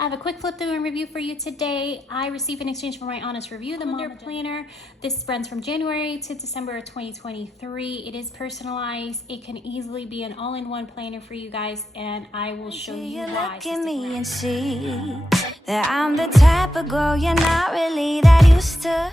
I have a quick flip through and review for you today. I received in exchange for my honest review the MomAgenda planner. This runs from January to December of 2023. It is personalized. It can easily be an all-in-one planner for you guys, and I will show you why. Look at me and see that I'm the type of girl you're not really that used to.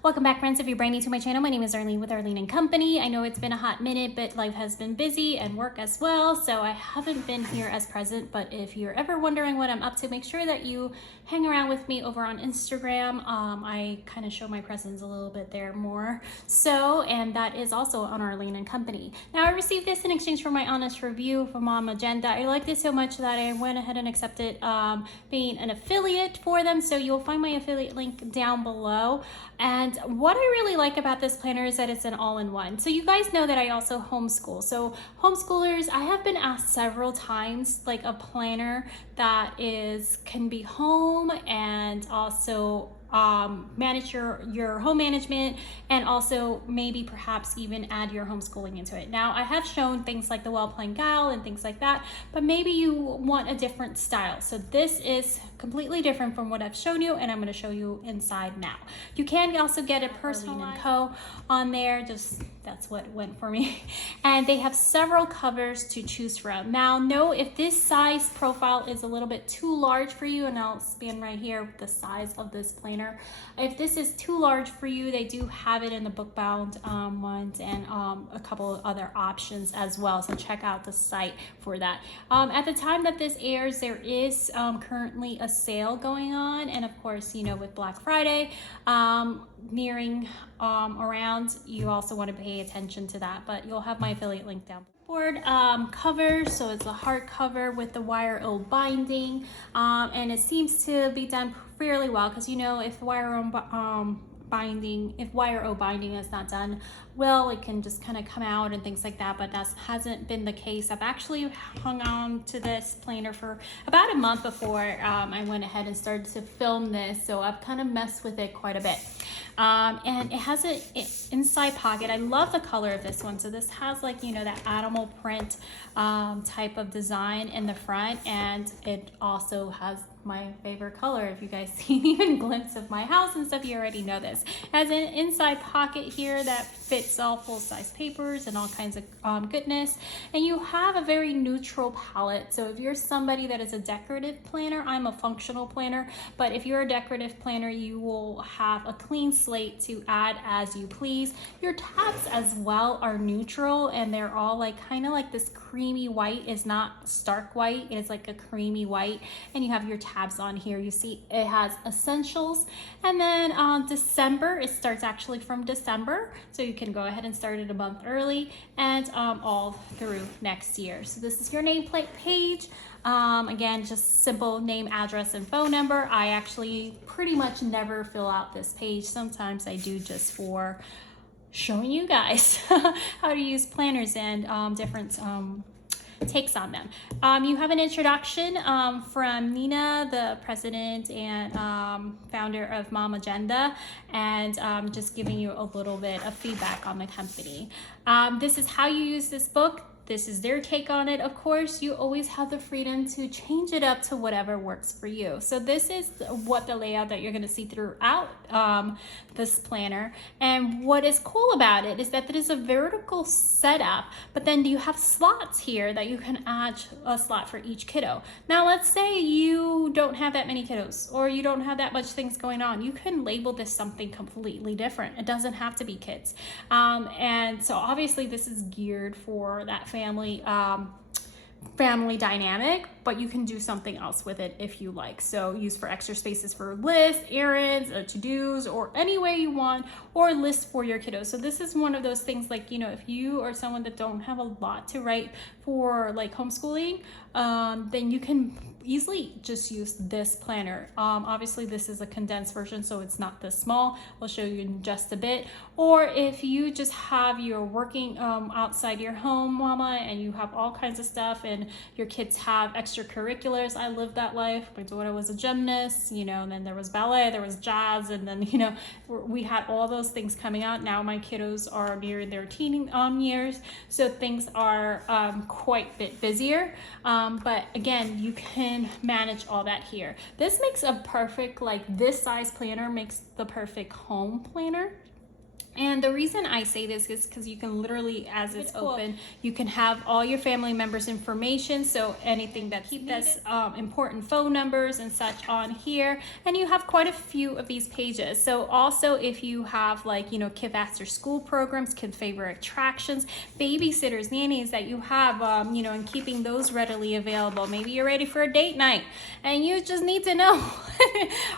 Welcome back, friends. If you're brand new to my channel, my name is Arlene with Arlene & Company. I know it's been a hot minute, but life has been busy and work as well, so I haven't been here as present. But if you're ever wondering what I'm up to, make sure that you hang around with me over on Instagram. I kind of show my presence a little bit there more. So, and that is also on Arlene & Company. Now, I received this in exchange for my honest review from MomAgenda. I liked it so much that I went ahead and accepted being an affiliate for them. So you'll find my affiliate link down below. And what I really like about this planner is that it's an all-in-one. So you guys know that I also homeschool. So homeschoolers, I have been asked several times, like a planner that can be home and also manage your home management, and also maybe perhaps even add your homeschooling into it. Now, I have shown things like the well-planned gal and things like that, but maybe you want a different style. So this is completely different from what I've shown you, and I'm going to show you inside now. You can also get a personalized co on there. Just that's what went for me. And they have several covers to choose from. Now, know if this size profile is a little bit too large for you, and I'll span right here the size of this planner. If this is too large for you, they do have it in the book bound ones, and a couple of other options as well. So check out the site for that. At the time that this airs, there is currently a sale going on, and of course, you know, with Black Friday nearing around, you also want to pay attention to that. But you'll have my affiliate link down board. Cover, so it's a hardcover with the wire O binding, and it seems to be done fairly well, because you know, if wire O binding is not done well, it can just kind of come out and things like that, but that hasn't been the case. I've actually hung on to this planner for about a month before I went ahead and started to film this, so I've kind of messed with it quite a bit. And it has an inside pocket. I love the color of this one. So this has, like, you know, that animal print type of design in the front, and it also has my favorite color. If you guys see even a glimpse of my house and stuff, you already know this. It has an inside pocket here that fits all full-size papers and all kinds of goodness. And you have a very neutral palette. So if you're somebody that is a decorative planner, I'm a functional planner, but if you're a decorative planner, you will have a clean slate to add as you please. Your tabs as well are neutral, and they're all like kind of like this creamy white. Is not stark white, it is like a creamy white, and you have your tabs on here. You see it has essentials, and then December, it starts actually from December, so you can go ahead and start it a month early, and all through next year. So this is your nameplate page. Again, just simple name, address, and phone number. I actually pretty much never fill out this page. Sometimes I do, just for showing you guys how to use planners and different takes on them. You have an introduction from Nina, the president and founder of MomAgenda, and just giving you a little bit of feedback on the company. This is how you use this book. This is their take on it. Of course, you always have the freedom to change it up to whatever works for you. So this is what the layout that you're going to see throughout this planner. And what is cool about it is that it is a vertical setup, but then you have slots here that you can add a slot for each kiddo. Now, let's say you don't have that many kiddos, or you don't have that much things going on. You can label this something completely different. It doesn't have to be kids. And so obviously this is geared for that family dynamic, but you can do something else with it if you like. So use for extra spaces for lists, errands, to-dos, or any way you want, or lists for your kiddos. So this is one of those things, like, you know, if you are someone that don't have a lot to write for like homeschooling, then you can easily just use this planner. Obviously this is a condensed version, so it's not this small. I'll show you in just a bit. Or if you just have your working outside your home mama, and you have all kinds of stuff, and your kids have extracurriculars. I lived that life. My daughter was a gymnast, you know, and then there was ballet, there was jazz, and then, you know, we had all those things coming out. Now my kiddos are near their teen years, so things are quite a bit busier. But again, you can can manage all that here. This makes a perfect, like this size planner makes the perfect home planner. And the reason I say this is because you can literally, as it's open, you can have all your family members' information. So anything that's important phone numbers and such on here. And you have quite a few of these pages. So also if you have like, you know, kid after school programs, kid favorite attractions, babysitters, nannies that you have, you know, and keeping those readily available. Maybe you're ready for a date night and you just need to know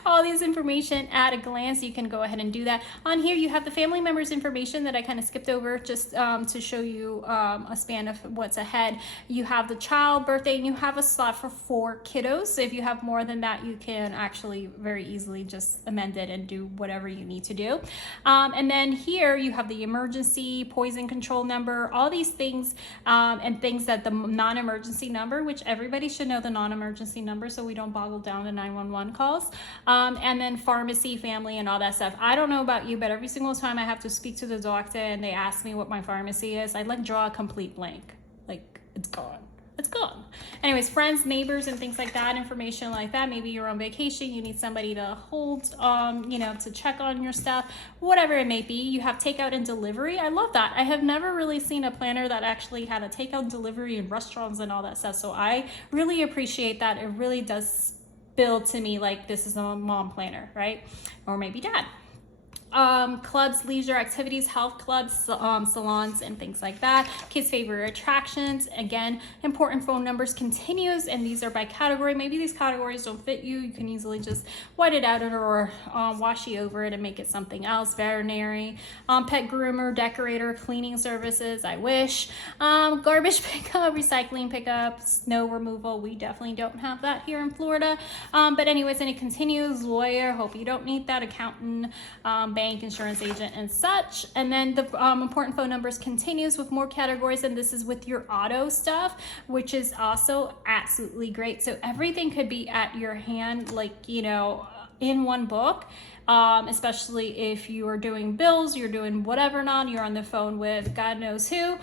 all this information at a glance. You can go ahead and do that. On here, you have the family members information that I kind of skipped over just to show you a span of what's ahead. You have the child birthday and you have a slot for 4 kiddos. So if you have more than that, you can actually very easily just amend it and do whatever you need to do. And then here you have the emergency, poison control number, all these things and things that the non-emergency number, which everybody should know the non-emergency number so we don't boggle down the 911 calls. And then pharmacy, family, and all that stuff. I don't know about you, but every single time I have to speak to the doctor and they ask me what my pharmacy is, I like draw a complete blank. Like it's gone. It's gone. Anyways, friends, neighbors, and things like that, information like that. Maybe you're on vacation, you need somebody to hold, you know, to check on your stuff, whatever it may be. You have takeout and delivery. I love that. I have never really seen a planner that actually had a takeout and delivery in restaurants and all that stuff. So I really appreciate that. It really does feel to me like this is a mom planner, right? Or maybe dad. Clubs, leisure activities, health clubs, salons, and things like that. Kids' favorite attractions. Again, important phone numbers, continues, and these are by category. Maybe these categories don't fit you. You can easily just white it out or washi over it and make it something else. Veterinary, pet groomer, decorator, cleaning services. I wish. Garbage pickup, recycling pickup, snow removal. We definitely don't have that here in Florida. But anyways, and it continues. Lawyer, hope you don't need that. Accountant, bank, insurance agent, and such. And then the important phone numbers continues with more categories, and this is with your auto stuff, which is also absolutely great. So everything could be at your hand, like, you know, in one book. Especially if you are doing bills, you're doing whatever not, you're on the phone with God knows who,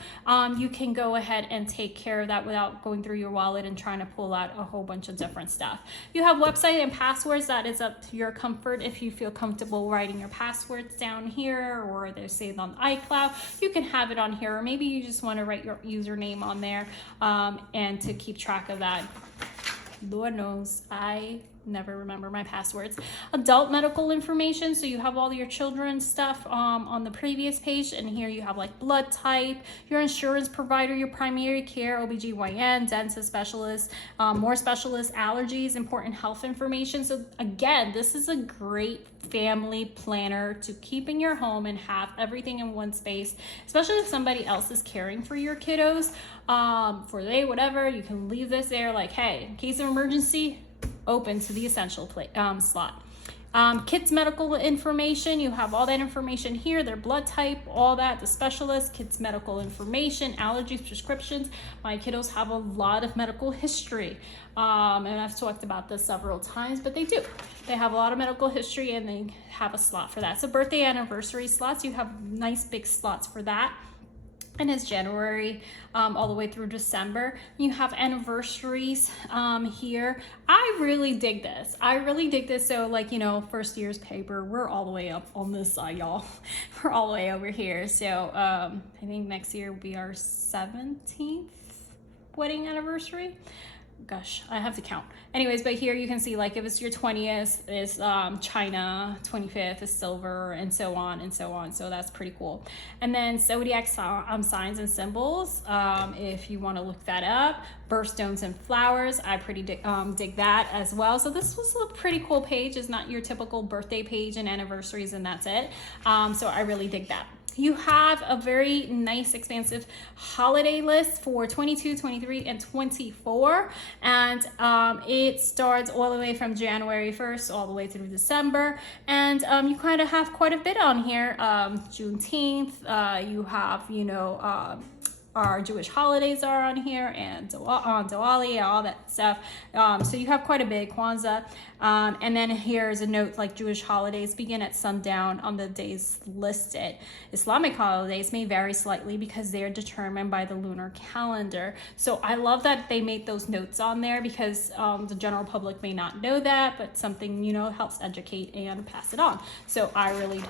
you can go ahead and take care of that without going through your wallet and trying to pull out a whole bunch of different stuff. You have website and passwords. That is up to your comfort. If you feel comfortable writing your passwords down here or they're saved on iCloud, you can have it on here. Or maybe you just want to write your username on there and to keep track of that. Lord knows, I never remember my passwords. Adult medical information, so you have all your children's stuff on the previous page, and here you have like blood type, your insurance provider, your primary care, OBGYN, dentist specialist, more specialist, allergies, important health information. So again, this is a great family planner to keep in your home and have everything in one space, especially if somebody else is caring for your kiddos, for they whatever, you can leave this there like, hey, in case of emergency, open to the essential slot. Kids medical information, you have all that information here, their blood type, all that, the specialist, kids medical information, allergies, prescriptions. My kiddos have a lot of medical history, and I've talked about this several times, but they do. They have a lot of medical history and they have a slot for that. So birthday, anniversary slots, you have nice big slots for that. And it's January all the way through December. You have anniversaries here. I really dig this. So like, you know, first year's paper, we're all the way up on this side, y'all. We're all the way over here. So I think next year will be our 17th wedding anniversary. Gosh, I have to count. Anyways, but here you can see like if it's your 20th is China, 25th is silver, and so on and so on. So that's pretty cool. And then zodiac signs and symbols, if you want to look that up. Birthstones and flowers, I pretty dig that as well. So this was a pretty cool page. It's not your typical birthday page and anniversaries and that's it. So I really dig that. You have a very nice expansive holiday list for 22, 23, and 24. And it starts all the way from January 1st all the way through December. And you kind of have quite a bit on here. Juneteenth, you have, you know, our Jewish holidays are on here, and on Diwali and all that stuff. So you have quite a bit, Kwanzaa. And then here's a note like Jewish holidays begin at sundown on the days listed. Islamic holidays may vary slightly because they are determined by the lunar calendar. So I love that they made those notes on there because the general public may not know that, but something, you know, helps educate and pass it on. So I really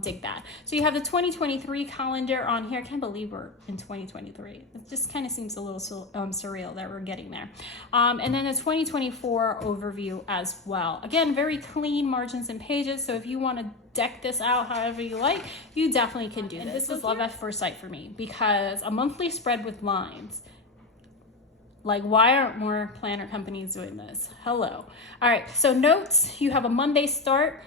dig that. So you have the 2023 calendar on here. I can't believe we're in 2023. It just kind of seems a little surreal that we're getting there. And then the 2024 overview as well. Again, very clean margins and pages. So if you want to deck this out however you like, you definitely can do this. This is love at first sight for me because a monthly spread with lines. Like, why aren't more planner companies doing this? Hello. All right, so notes, you have a Monday start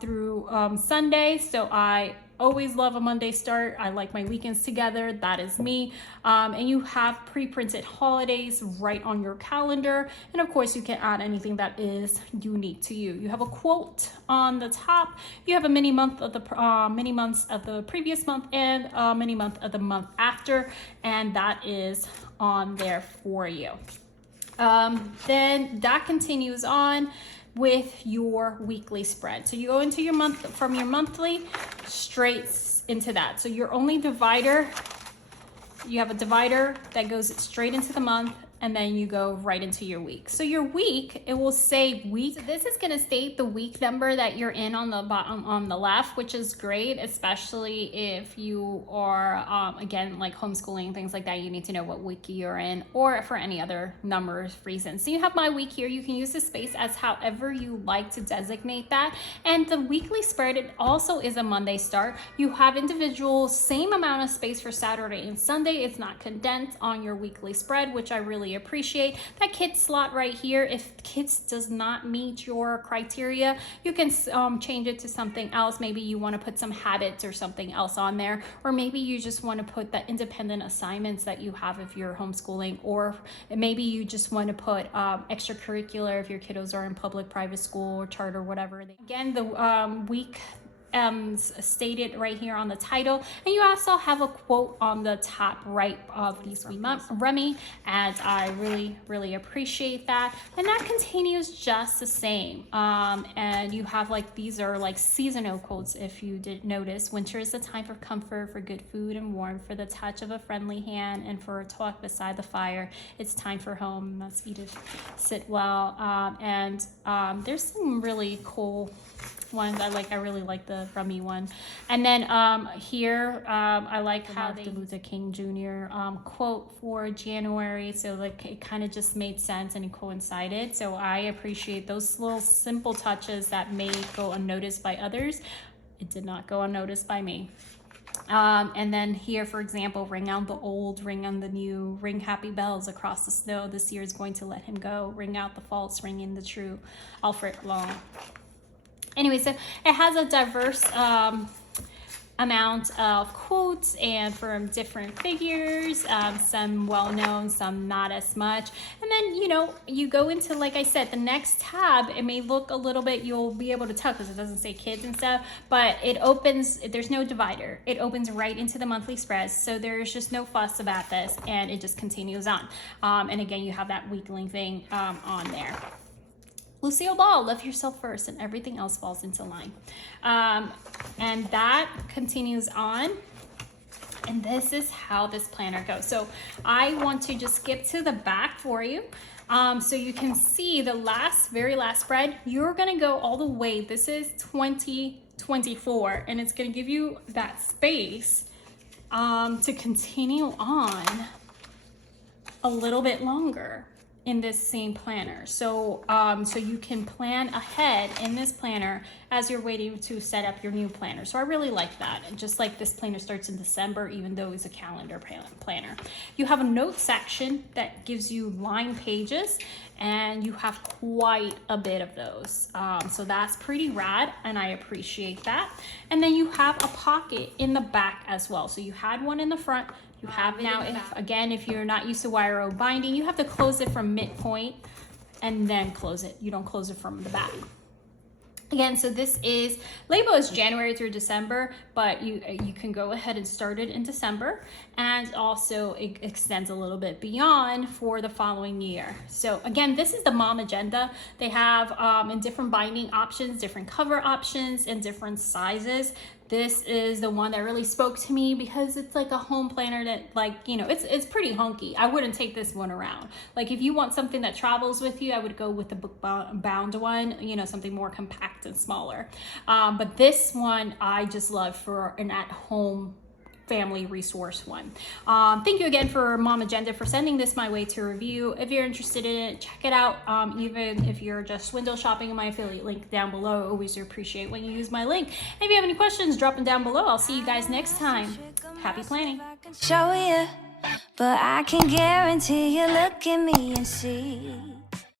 through Sunday. So I always love a Monday start. I like my weekends together. That is me. And you have pre-printed holidays right on your calendar. And of course, you can add anything that is unique to you. You have a quote on the top. You have a mini month of the mini months of the previous month and a mini month of the month after. And that is on there for you. Then that continues on with your weekly spread. So you go into your month from your monthly straight into that. So your only divider, you have a divider that goes straight into the month, and then you go right into your week. So your week, it will say week. So this is gonna state the week number that you're in on the bottom on the left, which is great, especially if you are, again, like homeschooling, things like that, you need to know what week you're in, or for any other number of reasons. So you have my week here. You can use the space as however you like to designate that. And the weekly spread, it also is a Monday start. You have individual, same amount of space for Saturday and Sunday. It's not condensed on your weekly spread, which I really appreciate. That kids slot right here, if kids does not meet your criteria, you can change it to something else. Maybe you want to put some habits or something else on there, or maybe you just want to put the independent assignments that you have if you're homeschooling, or maybe you just want to put extracurricular if your kiddos are in public, private school, or charter, whatever. Again, the week stated right here on the title, and you also have a quote on the top right of these Remy, and I really appreciate that. And that continues just the same, and you have like, these are like seasonal quotes. If you did notice, winter is the time for comfort, for good food and warmth, for the touch of a friendly hand, and for a talk beside the fire. It's time for home. That's Edith Sitwell. And there's some really cool ones. I really like the Rummy one. And then here I like how Martin Luther King Jr. Quote for January. So like it kind of just made sense and it coincided. So I appreciate those little simple touches that may go unnoticed by others. It did not go unnoticed by me. And then here, for example, ring out the old, ring on the new, ring happy bells across the snow. This year is going to let him go. Ring out the false, ring in the true. Alfred Long. Anyway, so it has a diverse amount of quotes and from different figures, some well-known, some not as much. And then, you know, you go into, like I said, the next tab, it may look a little bit, you'll be able to tell because it doesn't say kids and stuff, but it opens, there's no divider. It opens right into the monthly spreads. So there's just no fuss about this, and it just continues on. And again, you have that weekly thing on there. Lucille Ball, love yourself first, and everything else falls into line. And that continues on. And this is how this planner goes. So I want to just skip to the back for you. So you can see the very last spread. You're gonna go all the way. This is 2024, and it's gonna give you that space to continue on a little bit longer in this same planner. So so you can plan ahead in this planner as you're waiting to set up your new planner. So I really like that. And just like this planner starts in December, even though it's a calendar planner. You have a note section that gives you line pages, and you have quite a bit of those. So that's pretty rad, and I appreciate that. And then you have a pocket in the back as well. So you had one in the front. You have now, if you're not used to wire row binding, you have to close it from midpoint and then close it. You don't close it from the back. Again, so this is labeled as January through December, but you can go ahead and start it in December, and also it extends a little bit beyond for the following year. So again, this is the MomAgenda. They have in different binding options, different cover options, and different sizes. This is the one that really spoke to me because it's like a home planner that, like, you know, it's pretty hunky. I wouldn't take this one around. Like, if you want something that travels with you, I would go with the book bound one, you know, something more compact and smaller. But this one I just love for an at-home family resource one. Thank you again for MomAgenda for sending this my way to review. If you're interested in it, check it out. Even if you're just window shopping, in my affiliate link down below. I always appreciate when you use my link. If you have any questions, drop them down below. I'll see you guys next time. Happy planning. Show you, but I can guarantee you look at me and see.